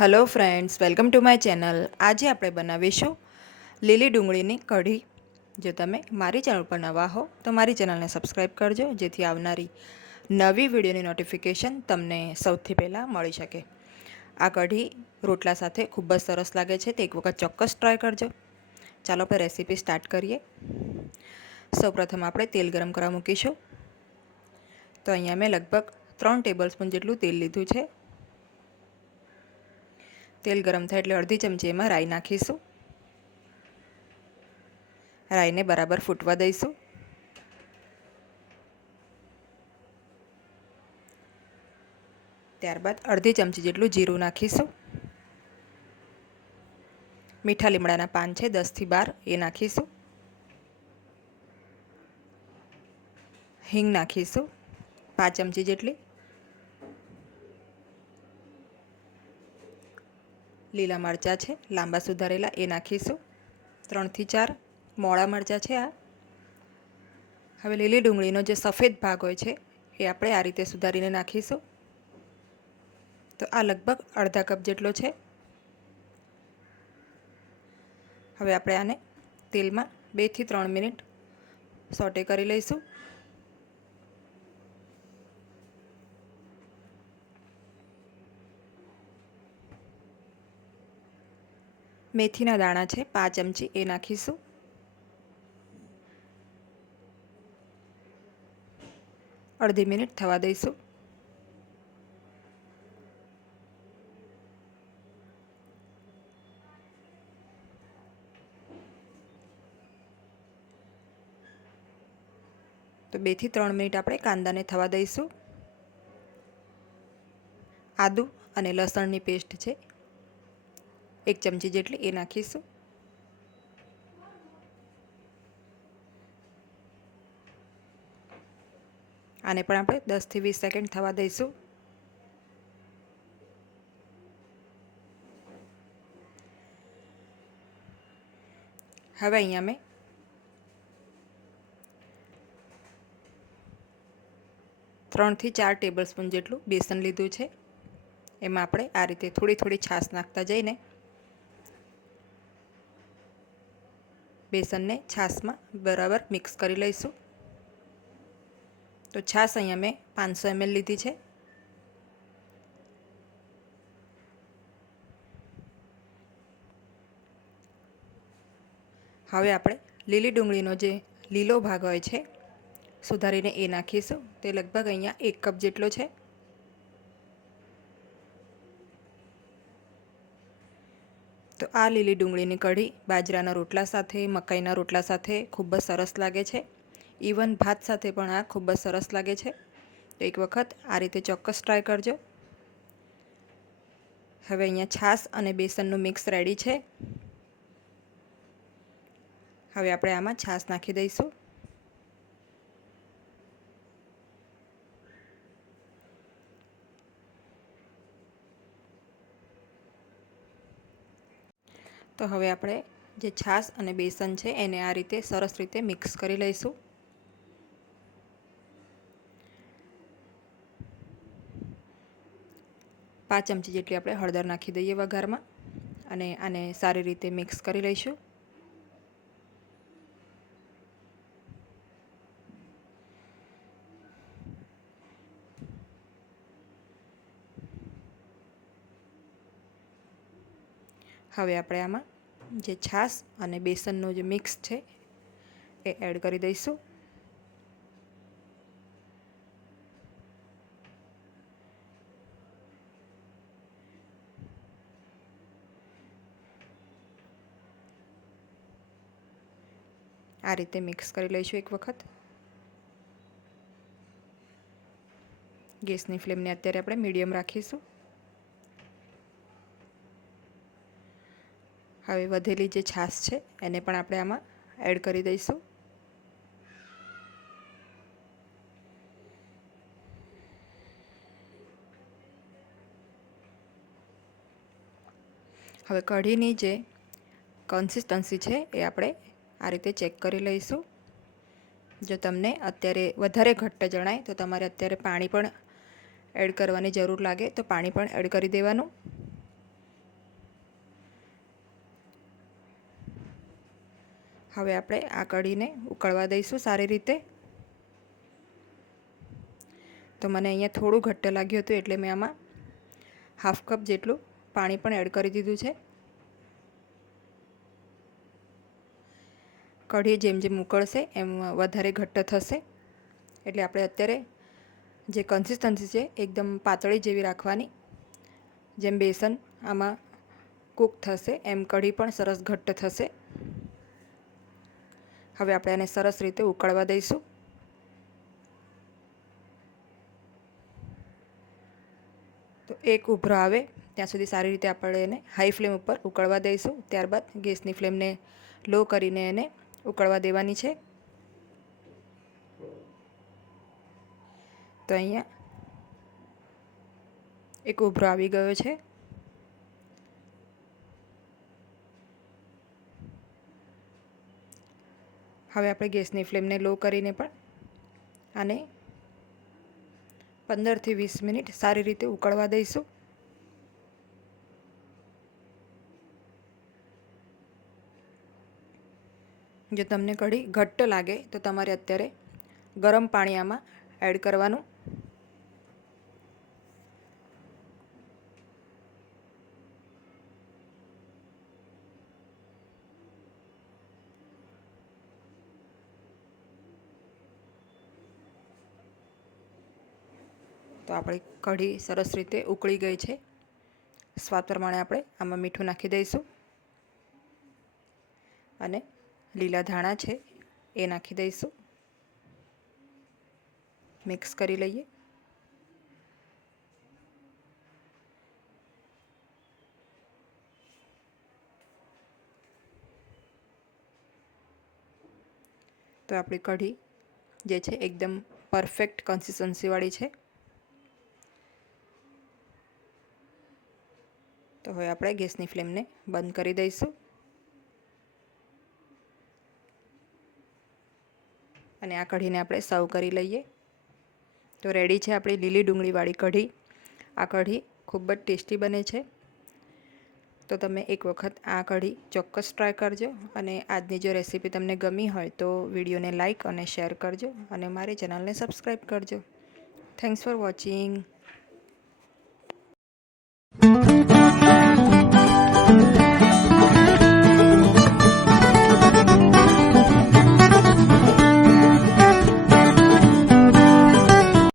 Hello friends, welcome to my channel. આજે આપણે બનાવીશું લીલી ડુંગળીની કઢી. જો તમે મારી ચેનલ પર નવા હો તો મારી ચેનલને સબસ્ક્રાઈબ કરજો, જેથી આવનારી નવી વિડીયોની નોટિફિકેશન તમને સૌથી પહેલાં મળી શકે. આ કઢી રોટલા સાથે ખૂબ જ સરસ લાગે છે, તે એક વખત ચોક્કસ ટ્રાય કરજો. ચાલો આપણે રેસીપી સ્ટાર્ટ કરીએ. સૌપ્રથમ આપણે તેલ ગરમ કરવા મૂકીશું. તો અહીંયા મેં લગભગ 3 ટેબલ સ્પૂન જેટલું તેલ લીધું છે. તેલ ગરમ થાય એટલે અડધી ચમચી એમાં રાઈ નાખીશું. રાઈને બરાબર ફૂટવા દઈશું. ત્યારબાદ અડધી ચમચી જેટલું જીરું નાખીશું. મીઠા લીમડાના પાન છે 10 થી 12 એ નાખીશું. હિંગ નાખીશું 5 ચમચી જેટલી. લીલા મરચાં છે લાંબા સુધારેલા એ નાખીશું. 3 થી 4 મોળા મરચાં છે આ. હવે લીલી ડુંગળીનો જે સફેદ ભાગ હોય છે એ આપણે આ રીતે સુધારીને નાખીશું. તો આ લગભગ અડધા કપ જેટલો છે. હવે આપણે આને તેલમાં 2 થી 3 મિનિટ સોટે કરી લઈશું. મેથીના દાણા છે 5 ચમચી એ નાખીશું. અડધી મિનિટ થવા દઈશું. તો 2 થી 3 મિનિટ આપણે કાંદાને થવા દઈશું. આદું અને લસણની પેસ્ટ છે 1 ચમચી જેટલી એ નાખીશું. આને પણ આપણે 10 થી 20 સેકન્ડ થવા દઈશું. હવે અહીંયા મેં 3 થી 4 ટેબલ સ્પૂન જેટલું બેસન લીધું છે. એમાં આપણે આ રીતે થોડી થોડી છાશ નાખતા જઈને બેસનને છાશમાં બરાબર મિક્સ કરી લઈશું. તો છાશ અહીંયા મેં 500 ml લીધી છે. હવે આપણે લીલી ડુંગળીનો જે લીલો ભાગ હોય છે સુધારીને એ નાખીશું. તે લગભગ અહીંયા 1 કપ જેટલો છે. તો આ લીલી ડુંગળીની કઢી બાજરાના રોટલા સાથે, મકાઈના રોટલા સાથે ખૂબ જ સરસ લાગે છે. ઇવન ભાત સાથે પણ આ ખૂબ જ સરસ લાગે છે. તો એક વખત આ રીતે ચોક્કસ ટ્રાય કરજો. હવે અહીંયા છાશ અને બેસનનું મિક્સ રેડી છે. હવે આપણે આમાં છાશ નાખી દઈશું. તો હવે આપણે જે છાશ અને બેસન છે એને આ રીતે સરસ રીતે મિક્સ કરી લઈશું. પાંચ ચમચી જેટલી આપણે હળદર નાખી દઈએ વઘારમાં અને આને સારી રીતે મિક્સ કરી લઈશું. હવે આપણે આમાં જે છાશ અને બેસનનું જે મિક્સ છે એ એડ કરી દઈશું. આ રીતે મિક્સ કરી લઈશું એક વખત. ગેસની ફ્લેમને અત્યારે આપણે મીડિયમ રાખીશું. હવે વધેલી જે છાશ છે એને પણ આપણે આમાં એડ કરી દઈશું. હવે કઢીની જે કન્સિસ્ટન્સી છે એ આપણે આ રીતે ચેક કરી લઈશું. જો તમને અત્યારે વધારે ઘટ્ટ જણાય તો તમારે અત્યારે પાણી પણ એડ કરવાની જરૂર લાગે તો પાણી પણ એડ કરી દેવાનું. હવે આપણે આ કઢીને ઉકળવા દઈશું સારી રીતે. તો મને અહીંયા થોડું ઘટ્ટ લાગ્યું હતું એટલે મેં આમાં હાફ કપ જેટલું પાણી પણ એડ કરી દીધું છે. કઢી જેમ જેમ ઉકળશે એમ વધારે ઘટ્ટ થશે, એટલે આપણે અત્યારે જે કન્સિસ્ટન્સી છે એકદમ પાતળી જેવી રાખવાની. જેમ બેસન આમાં કૂક થશે એમ કઢી પણ સરસ ઘટ્ટ થશે. હવે આપણે આને સરસ રીતે ઉકળવા દઈશું. તો એક ઉભરો આવે ત્યાં સુધી સારી રીતે આપણે એને હાઈ ફ્લેમ ઉપર ઉકળવા દઈશું. ત્યારબાદ ગેસની ફ્લેમને લો કરીને એને ઉકળવા દેવાની છે. તો અહીંયા એક ઉભરો આવી ગયો છે. હવે આપણે ગેસની ફ્લેમને લો કરીને પણ આને 15 થી 20 મિનિટ સારી રીતે ઉકળવા દઈશું. જો તમને કઢી ઘટ્ટ લાગે તો તમારે અત્યારે ગરમ પાણી આમાં એડ કરવાનું. તો આપણી કઢી સરસ રીતે ઉકળી ગઈ છે. સ્વાદ પ્રમાણે આપણે આમાં મીઠું નાખી દઈશું અને લીલા ધાણા છે એ નાખી દઈશું. મિક્સ કરી લઈએ. તો આપણી કઢી જે છે એકદમ પરફેક્ટ કન્સિસ્ટન્સીવાળી છે. તો હવે આપણે ગેસની ફ્લેમને બંધ કરી દઈશું અને આ કઢીને આપણે સર્વ કરી લઈએ. તો રેડી છે આપણી લીલી ડુંગળીવાળી કઢી. આ કઢી ખૂબ જ ટેસ્ટી બને છે. તો તમે એક વખત આ કઢી ચોક્કસ ટ્રાય કરજો અને આજની જો રેસીપી તમને ગમી હોય તો વિડીયોને લાઇક અને શેર કરજો અને મારી ચેનલને સબસ્ક્રાઈબ કરજો. Thanks for watching.